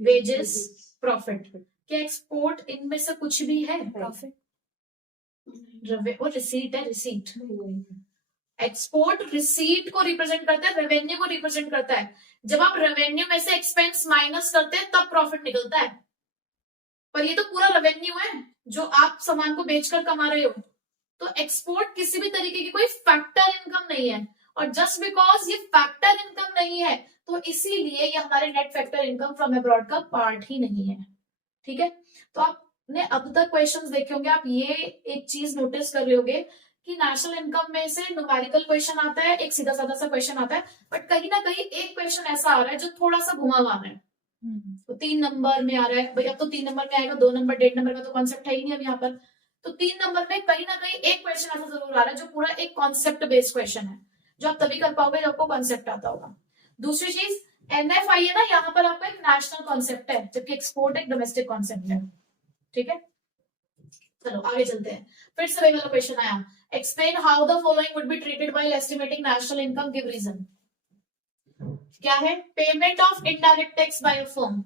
वेजेस, प्रॉफिट। क्या एक्सपोर्ट इनमें से कुछ भी है, प्रॉफिट और रिसीट है, रिसीट। एक्सपोर्ट रिसीट को रिप्रेजेंट करता है, रेवेन्यू को रिप्रेजेंट करता है। जब आप रेवेन्यू में से एक्सपेंस माइनस करते हैं तब प्रॉफिट निकलता है, पर ये तो पूरा रेवेन्यू है जो आप सामान को बेचकर कमा रहे हो। तो एक्सपोर्ट किसी भी तरीके की कोई फैक्टर इनकम नहीं है, और जस्ट बिकॉज ये फैक्टर इनकम नहीं है तो इसीलिए ये हमारे net factor income from abroad का पार्ट ही नहीं है, ठीक है। तो आपने अब तक क्वेश्चंस देखे होंगे, आप ये एक चीज नोटिस कर रहे होंगे कि नेशनल इनकम में से न्यूमेरिकल क्वेश्चन आता है, एक सीधा साधा सा क्वेश्चन आता है, बट कहीं ना कहीं एक क्वेश्चन ऐसा आ रहा है जो थोड़ा सा घुमावाना है। तो 3 नंबर में आ रहा है भाई, अब तो 3 नंबर में आएगा, 2 नंबर 1.5 नंबर का तो कॉन्सेप्ट है ही नहीं अब यहाँ पर। तो 3 नंबर में कहीं ना कहीं एक क्वेश्चन ऐसा जरूर आ रहा है जो पूरा एक कॉन्सेप्ट बेस्ड क्वेश्चन है, जो आप तभी कर पाओगे जब आपको कॉन्सेप्ट आता होगा। दूसरी चीज, एनएफआई है ना, यहाँ पर आपका एक नेशनल कॉन्सेप्ट है, जबकि एक्सपोर्ट एक डोमेस्टिक कॉन्सेप्ट है, ठीक है। चलो आगे चलते हैं, फिर से वही वाला क्वेश्चन आया, explain how the following would be treated while estimating national income, give reason. क्या है, payment of indirect tax by a firm.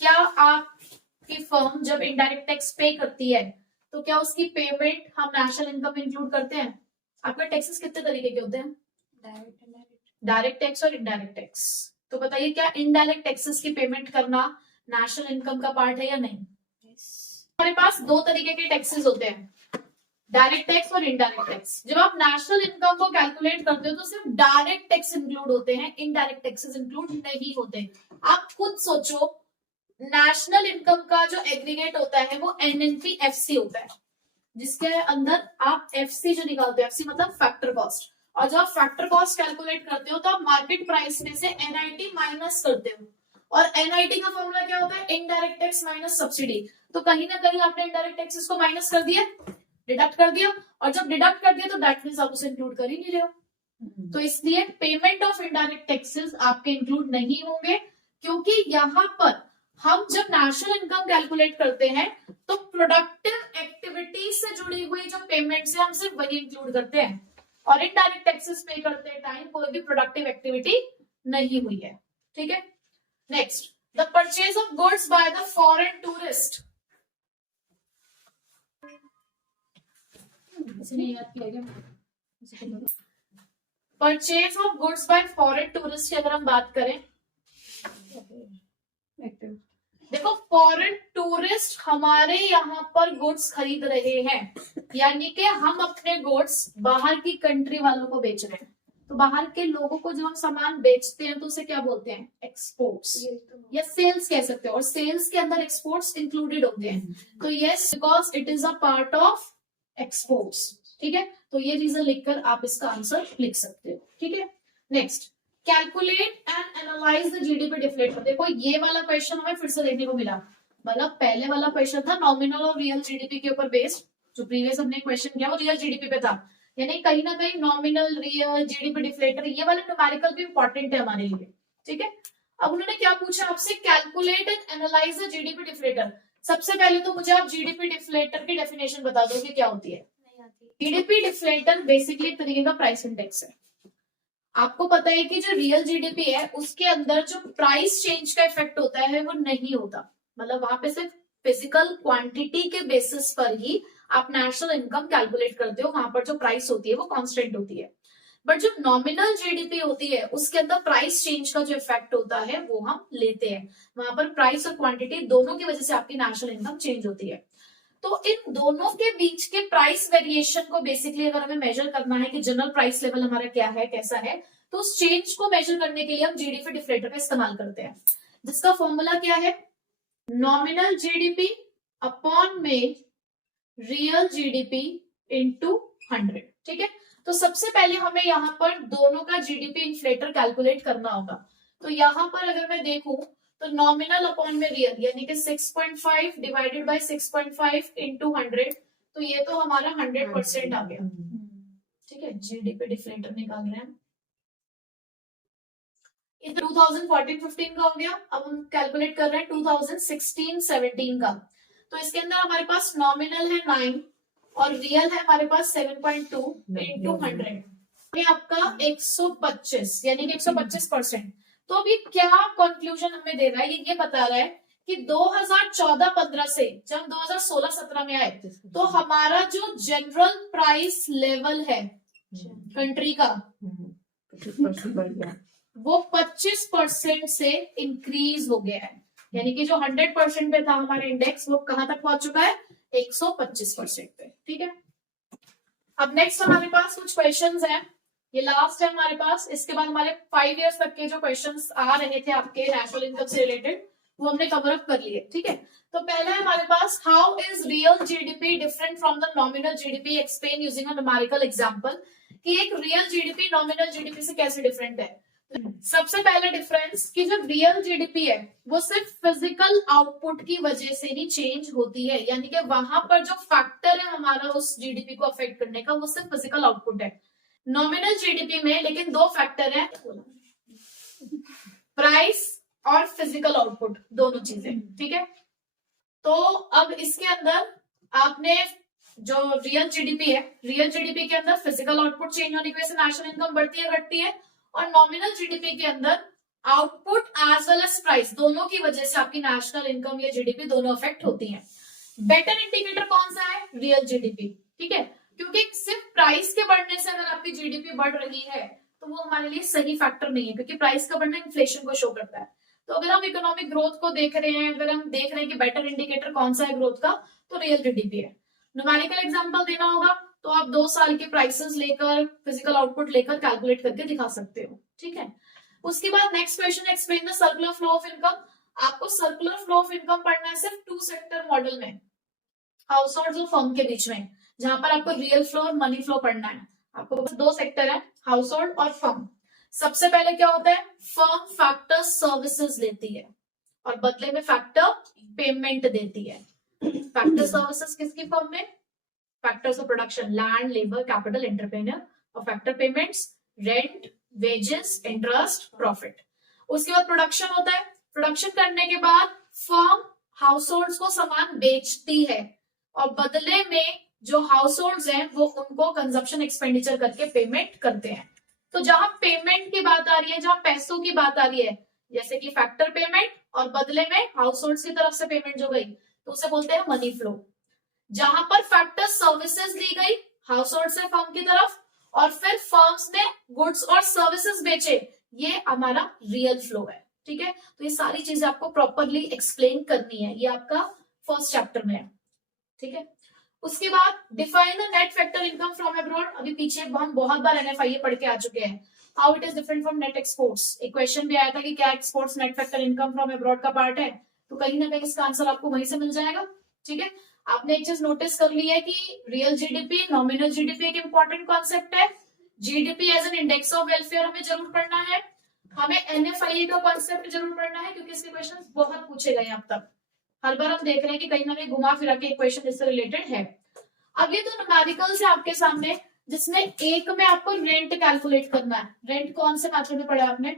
क्या आपकी फर्म जब इनडायरेक्ट टैक्स पे करती है तो क्या उसकी पेमेंट हम नेशनल इनकम में इंक्लूड करते हैं। आपके टैक्सेस कितने तरीके के होते हैं, डायरेक्ट टैक्स और इनडायरेक्ट टैक्स। तो बताइए क्या इनडायरेक्ट टैक्सेस की पेमेंट करना नेशनल इनकम का पार्ट है या नहीं, हमारे पास दो तरीके के टैक्सेस होते हैं, डायरेक्ट टैक्स और इनडायरेक्ट टैक्स। जब आप नेशनल इनकम को कैलकुलेट करते हो तो सिर्फ डायरेक्ट टैक्स इंक्लूड होते हैं, इनडायरेक्ट टैक्सेस इंक्लूड नहीं होते। आप खुद सोचो, नेशनल इनकम का जो एग्रीगेट होता है वो एनएनपी-एफसी होता है, जिसके अंदर आप एफसी जो निकालते हो, एफसी मतलब फैक्टर कॉस्ट, और जब आप फैक्टर कॉस्ट कैलकुलेट करते हो तो आप मार्केट प्राइस में से एनआईटी माइनस करते हो, और एनआईटी का फॉर्मूला क्या होता है, इनडायरेक्ट टैक्स माइनस सब्सिडी। तो कहीं ना कहीं आपने इनडायरेक्ट टैक्सेस को माइनस कर दिया, डिडक्ट कर दिया, और जब डिडक्ट कर दिया तो दैट मींस आप उसे इंक्लूड कर ही नहीं रहे हो। तो इसलिए पेमेंट ऑफ इनडायरेक्ट टैक्सेस आपके इंक्लूड नहीं होंगे, क्योंकि यहाँ पर हम जब नेशनल इनकम कैलकुलेट करते हैं तो प्रोडक्टिव एक्टिविटीज से जुड़ी हुई जो पेमेंट्स है हम सिर्फ वही इंक्लूड करते हैं, और इनडायरेक्ट टैक्सेस पे करते हैं टाइम कोई भी प्रोडक्टिव एक्टिविटी नहीं हुई है। ठीक है, next, the purchase of goods by the foreign tourist. Purchase of goods by foreign tourist की अगर हम बात करें, देखो फॉरेन टूरिस्ट हमारे यहाँ पर गुड्स खरीद रहे हैं, यानी कि हम अपने गुड्स बाहर की कंट्री वालों को बेच रहे हैं। तो बाहर के लोगों को जब हम सामान बेचते हैं तो उसे क्या बोलते हैं, एक्सपोर्ट्स या सेल्स कह सकते हो, और सेल्स के अंदर एक्सपोर्ट्स इंक्लूडेड होते हैं। तो yes, because it is a part of exports. ठीक है, तो ये रीजन लिखकर आप इसका आंसर लिख सकते हो। ठीक है, next, calculate and analyse the GDP deflator. देखो ये वाला क्वेश्चन हमें फिर से देखने को मिला, मतलब पहले वाला क्वेश्चन था नॉमिनल और रियल जीडीपी के ऊपर बेस्ड, जो प्रीवियस हमने क्वेश्चन किया वो रियल जीडीपी पे था, यानी कहीं ना कहीं नॉमिनल, रियल, जीडीपी डिफ्लेटर, ये वाले न्यूमेरिकल भी इंपॉर्टेंट है हमारे लिए। ठीक है, अब उन्होंने क्या पूछा आपसे, calculate and analyse the GDP deflator. सबसे पहले तो मुझे आप जीडीपी डिफ्लेटर की डेफिनेशन बता दो कि क्या होती है। जीडीपी डिफ्लेटर बेसिकली एक तरीके का प्राइस इंडेक्स है। आपको पता है कि जो रियल जीडीपी है उसके अंदर जो प्राइस चेंज का इफेक्ट होता है वो नहीं होता, मतलब वहां पे सिर्फ फिजिकल क्वांटिटी के बेसिस पर ही आप नेशनल इनकम कैलकुलेट करते हो, वहां पर जो प्राइस होती है वो कांस्टेंट होती है। बट जो नॉमिनल जीडीपी होती है उसके अंदर प्राइस चेंज का जो इफेक्ट होता है वो हम लेते हैं, वहां पर प्राइस और क्वांटिटी दोनों की वजह से आपकी नेशनल इनकम चेंज होती है। तो इन दोनों के बीच के प्राइस वेरिएशन को बेसिकली अगर हमें मेजर करना है कि जनरल प्राइस लेवल हमारा क्या है, कैसा है, तो उस चेंज को मेजर करने के लिए हम जीडीपी डिफ्लेटर का इस्तेमाल करते हैं, जिसका फॉर्मूला क्या है, नॉमिनल जीडीपी अपॉन में रियल जीडीपी इंटू 100। ठीक है, तो सबसे पहले हमें यहाँ पर दोनों का जीडीपी इन्फ्लेटर कैलकुलेट करना होगा। तो यहाँ पर अगर मैं देखूं तो नॉमिनल अपॉन में रियल, यानी कि 6.5 डिवाइडेड बाय 6.5 इंटू 100, तो ये तो हमारा 100% आ गया। ठीक है, जीडीपी डिफ्लेटर निकाल रहे हैं, ये 2014-15 का हो गया। अब हम कैलकुलेट कर रहे हैं 2016-17 का। तो इसके अंदर हमारे पास नॉमिनल है 9 और रियल है हमारे पास 7.2 इंटू 100, ये आपका 125, यानी कि 125%। तो अभी क्या कंक्लूजन हमें दे रहा है, ये बता रहा है कि 2014-15 से जब 2016-17 में आए तो हमारा जो जनरल प्राइस लेवल है कंट्री का वो 25% से इंक्रीज हो गया है, यानी कि जो 100% पे था हमारा इंडेक्स वो कहां तक पहुंच चुका है, 125% पे। ठीक है, अब नेक्स्ट हमारे पास कुछ क्वेश्चंस हैं, ये लास्ट है हमारे पास, इसके बाद हमारे 5 इयर्स तक के जो क्वेश्चंस आ रहे थे आपके नेशनल इनकम से रिलेटेड वो हमने कवर अप कर लिए। ठीक है, तो पहला है हमारे पास, how is real GDP different from the nominal GDP, explain using a numerical example, कि एक रियल जीडीपी नॉमिनल जीडीपी से कैसे डिफरेंट है। सबसे पहले डिफरेंस कि जो रियल जीडीपी है वो सिर्फ फिजिकल आउटपुट की वजह से ही चेंज होती है, यानी कि वहां पर जो फैक्टर है हमारा उस जीडीपी को अफेक्ट करने का वो सिर्फ फिजिकल आउटपुट है। नॉमिनल जीडीपी में लेकिन दो फैक्टर है, प्राइस और फिजिकल आउटपुट, दोनों चीजें। ठीक है, तो अब इसके अंदर आपने जो रियल जीडीपी है, रियल जीडीपी के अंदर फिजिकल आउटपुट चेंज होने की वजह से नेशनल इनकम बढ़ती है घटती है, और नॉमिनल जीडीपी के अंदर output as well as price दोनों की वजह से आपकी नेशनल इनकम या जीडीपी दोनों अफेक्ट होती हैं। बेटर इंडिकेटर कौन सा है, रियल जीडीपी। ठीक है, क्योंकि सिर्फ प्राइस के बढ़ने से अगर आपकी जीडीपी बढ़ रही है तो वो हमारे लिए सही फैक्टर नहीं है, क्योंकि प्राइस का बढ़ना इन्फ्लेशन को शो करता है। तो अगर हम इकोनॉमिक ग्रोथ को देख रहे हैं, अगर हम देख रहे हैं कि बेटर इंडिकेटर कौन सा है ग्रोथ का, तो रियल जीडीपी है। न्यूमेरिकल एग्जांपल देना होगा तो आप 2 साल के प्राइसेस लेकर, फिजिकल आउटपुट लेकर कैलकुलेट करके दिखा सकते हो, ठीक है। उसके बाद next question, explain the circular flow of income. आपको सर्कुलर फ्लो ऑफ इनकम पढ़ना है सिर्फ 2 सेक्टर मॉडल में, हाउस होल्ड और फर्म के बीच में, जहां पर आपको रियल फ्लो और मनी फ्लो पढ़ना है। आपको बस 2 सेक्टर है, हाउस होल्ड और फर्म। सबसे पहले क्या होता है, फर्म फैक्टर सर्विसेज लेती है और बदले में फैक्टर पेमेंट देती है। फैक्टर सर्विसेज किसकी फर्म में, factors of production, land, labour, capital, entrepreneur, और factor payments, rent, wages, interest, profit. उसके बाद प्रोडक्शन होता है, प्रोडक्शन करने के बाद फर्म हाउस होल्ड को सामान बेचती है और बदले में जो हाउस होल्ड हैं वो उनको कंजप्शन एक्सपेंडिचर करके पेमेंट करते हैं। तो जहां पेमेंट की बात आ रही है, जहां पैसों की बात आ रही है, जैसे कि फैक्टर पेमेंट और बदले में हाउस होल्ड की तरफ से पेमेंट जो गई, तो उसे बोलते हैं मनी फ्लो। जहां पर फैक्टर सर्विसेज ली गई हाउस होल्ड से फर्म की तरफ और फिर फर्म्स ने गुड्स और सर्विसेज बेचे, ये हमारा रियल फ्लो है, ठीक है। तो ये सारी चीजें आपको प्रॉपरली एक्सप्लेन करनी है, ये आपका फर्स्ट चैप्टर में है, ठीक है। उसके बाद define the net factor income from abroad. अभी पीछे हम बहुत बार एनएफआईए पढ़ के आ चुके हैं, how it is different from net exports. एक क्वेश्चन भी आया था कि क्या exports net factor income from abroad का पार्ट है, तो कहीं ना कहीं इसका आंसर आपको वहीं से मिल जाएगा, ठीक है। आपने एक चीज नोटिस कर ली है कि रियल जीडीपी, नॉमिनल जीडीपी एक इंपॉर्टेंट कॉन्सेप्ट है, GDP as an index of welfare हमें जरूर पढ़ना है, हमें एनएफआईए का कॉन्सेप्ट जरूर पढ़ना है, क्योंकि इसके क्वेश्चन बहुत पूछे गए अब तक। हर बार हम देख रहे हैं कि कहीं ना कहीं घुमा फिरा के एक क्वेश्चन इससे रिलेटेड है। अब ये तो न्यूमेरिकल्स है आपके सामने, जिसमें एक में आपको रेंट कैलकुलेट करना है। रेंट कौन से मेथड में पढ़ा आपने,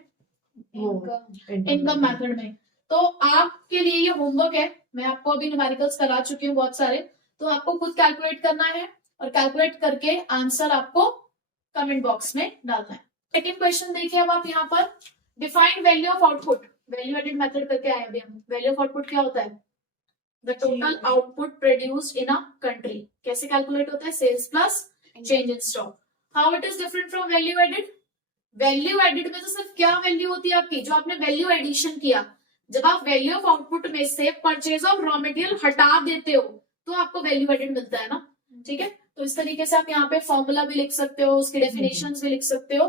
इनकम मेथड में। तो आपके लिए ये होमवर्क है, मैं आपको अभी न्यूमेरिकल्स करा चुकी हूँ बहुत सारे, तो आपको खुद कैलकुलेट करना है और कैलकुलेट करके आंसर आपको कमेंट बॉक्स में डालना है। सेकेंड क्वेश्चन देखिए अब आप यहाँ पर, define value of output. Value added method करके आए अभी हम। वैल्यू ऑफ आउटपुट क्या होता है, the total output produced in a country. कैसे कैलकुलेट होता है, sales plus change in stock. How it is different from value added. Value added में तो सिर्फ क्या वैल्यू होती है आपकी, जो आपने वैल्यू एडिशन किया। जब आप वैल्यू ऑफ आउटपुट में से परचेज ऑफ रॉ मटेरियल हटा देते हो तो आपको वैल्यू एडेड मिलता है ना, ठीक है। तो इस तरीके से आप यहाँ पे फॉर्मूला भी लिख सकते हो, उसके डेफिनेशन भी लिख सकते हो।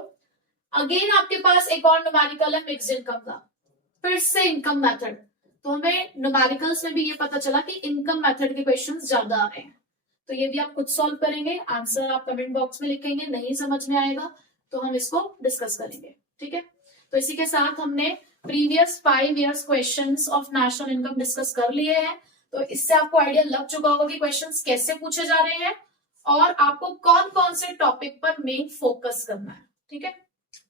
अगेन आपके पास एक और न्यूमेरिकल है मिक्स्ड इनकम का, फिर से इनकम मेथड। तो हमें न्यूमेरिकल्स में भी ये पता चला कि इनकम मेथड के क्वेश्चंस ज्यादा आ रहे हैं, तो ये भी आप खुद सॉल्व करेंगे, आंसर आप कमेंट बॉक्स में लिखेंगे, नहीं समझ में आएगा तो हम इसको डिस्कस करेंगे, ठीक है। तो इसी के साथ हमने previous 5 years questions of national income discuss कर लिए हैं। तो इससे आपको आइडिया लग चुका होगा कि क्वेश्चंस कैसे पूछे जा रहे हैं और आपको कौन कौन से टॉपिक पर मेन फोकस करना है, ठीक है।